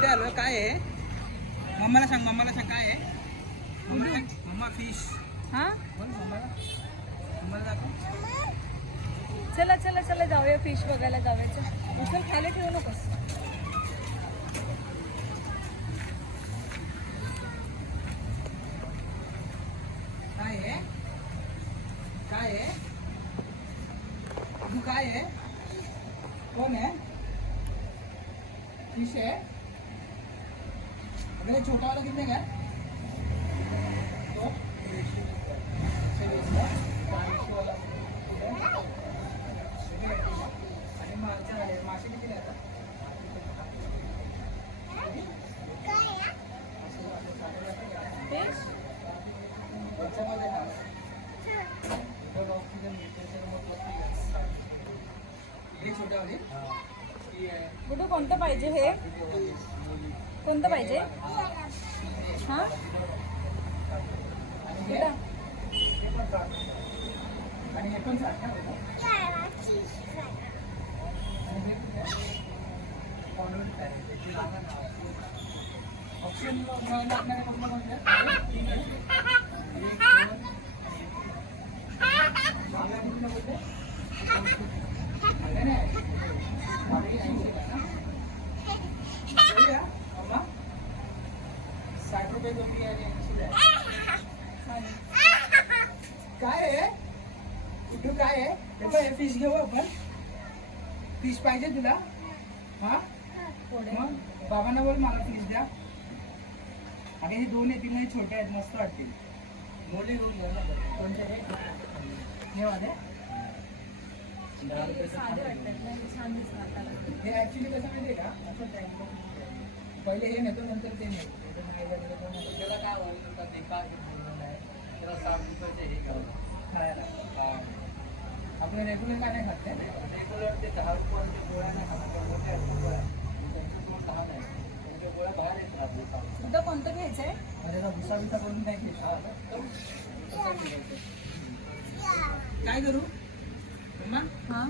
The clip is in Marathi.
कुठे आलो काय आहे मम्माला सांग काय आहे मम्मा फिश हा मम्माला दाखव चला चला चला जाऊया फिश बघायला जाऊया उचल खाली ठेवू नकोस काय आहे तू काय आहे कोण आहे फिश है अगर ये छोटा वाला कितने का है तो मासे किती राहतात फिश कुठं कोणतं पाहिजे हे कोणतं पाहिजे हा आणि हे पण ऑप्शन काय आहे कुठं काय आहे हे फिश घेऊ आपण फिश पाहिजे तुला हा मग बाबांना बोल मला फिश द्या आणि हे दोन येतील ना छोटे आहेत मस्त वाटतील मोठे घेऊन घ्या ना कोणते हे वाले हे ऍक्च्युली कसं माहितीये का पहिले हे नेतो नंतर ते नेतो त्याला काय आवडतं ते काय त्याला 60 रुपयाचे हे खायला आपलं रेग्युलर काय नाही खात रेग्युलर ते 10 रुपयाचे गोळ्या नाही खात गोळ्या बाहेर येतात तुझं कोणतं घ्यायचंय म्हणजे भुसा बिसा करून नाही घेत काय करू हा